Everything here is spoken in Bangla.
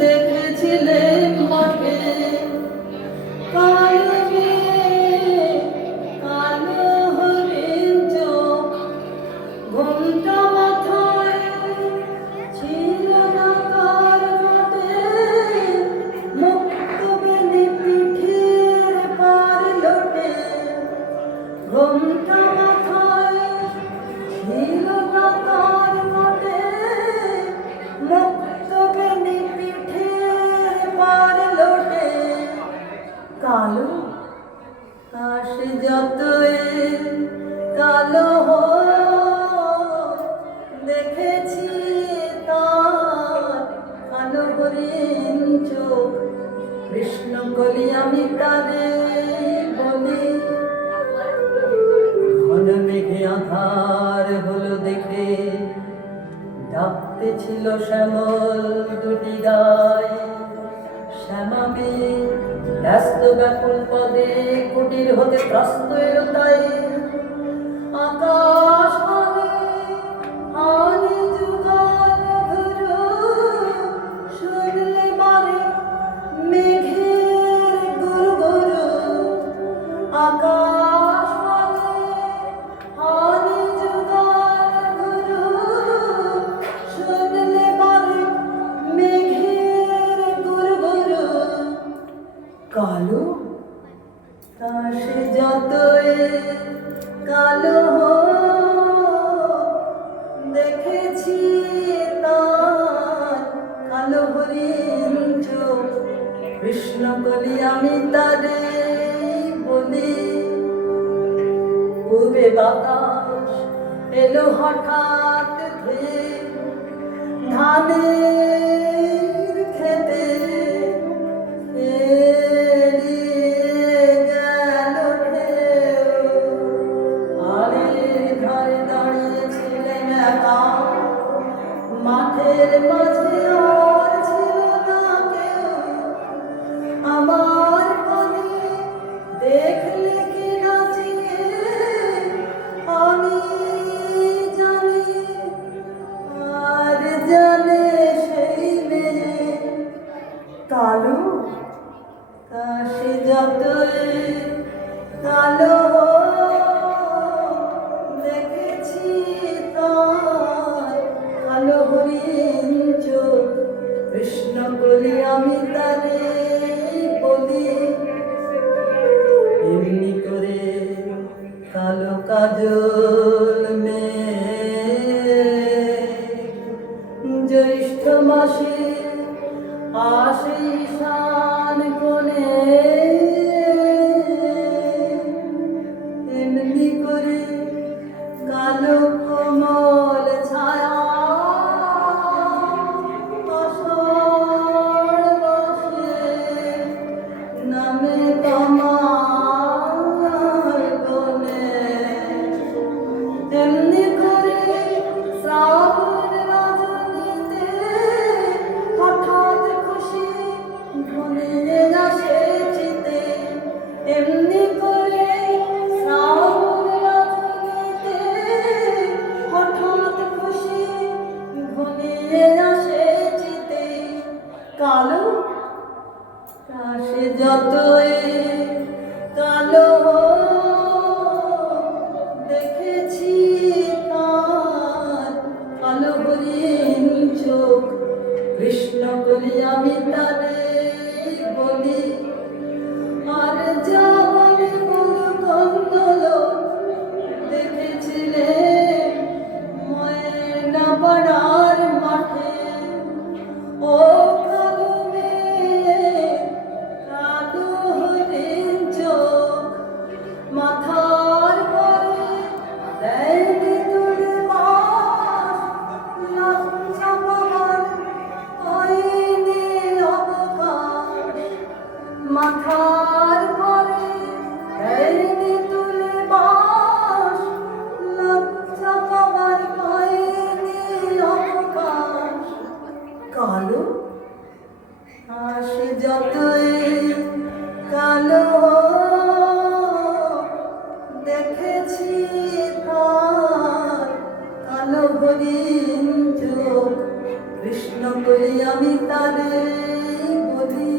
দেখেছিলেন মাঠে কালো মেয়ে, কালো হরিণ চোখ, ঘোমটা মাথায় ছিল না কার মোটে, মুক্ত বেনি পিঠের পার লোটে, ঘোমটা মাথায় ছিল না কার মোটে, মুক্ত বেনি পিঠের পার লোটে। কালো আকাশ যতই কালো হোক, দেখেছি তার কালো হরিণ চোখ, কৃষ্ণকলি আমি তারে বলি। ঘন মেঘে আধার হলো দেখে, ডাকতে ছিল শ্যামল দুটি গায়ে, শ্যামা মেয়ে ব্যস্ত ব্যাকুল পদে কুটির হতে ত্রস্ত এলো তাই। আকাশ হানে হানে যুগল ঘুরু, শুনলে মারে মেঘের গুরু গুরু। আকাশ হানে হানে যুগল ঘুরু, শুনলে মারে মেঘের গুরু গুরু। কালো আকাশ যতই কালো হোক, দেখেছি তার কালো হরিণ চোখ, কৃষ্ণকলি আমি তারে বলি। পূবে বাতাস এলো হঠাৎ ধেয়ে, ধানের খেতে এড়িয়ে গেল ঢেউ। আলের ধারে দাঁড়িয়েছিলেন একা, মাঠের মাঝে আর ছিল না কেউ। আমার পানে দেখলে কি নাচিয়ে, আমি জানি আর জানে সেই মেয়ে। কালো আকাশ যতই কালো হোক, দেখেছি তার কালো হরিণ চোখ, কৃষ্ণকলি আমি তারে বলি। এমনি করে কালো কাজল মেয়ে জ্যৈষ্ঠ মাসে আসে ঈশান কোণে, এমনি করে কালো কোমল ছায়া আষাঢ় মাসে নামে তোমার বনে। এমনি করে শ্রাবণ রজনীতে হঠাৎ খুশি ঘনিয়ে আসে চিতে। এমনি করে শ্রাবণ রজনীতে হঠাৎ খুশি ঘনিয়ে আসে চিতে। কালো আকাশ যতই কালো হোক, দেখেছি তার কালো হরিণ চোখ, কৃষ্ণকলি আমি তারে বলি। আর যা বলে বলো কন্দলো, দেখেছিলেন ময়না পাড়ার মাঠে। ও কালো মেয়ে, কালো হরিণ চোখ, মাথার পরে দেয়নি তুলে বাস, লজ্জা পাওয়ার হয়নি অবকাশ। মাথার পরে দেয়নি তুলে বাস, লজ্জা পাওয়ার হয়নি অবকাশ। কালো আকাশ যতই কালো হোক, দেখেছি তার কালো হরিণ চোখ, কৃষ্ণ বলি আমি তারে বলি।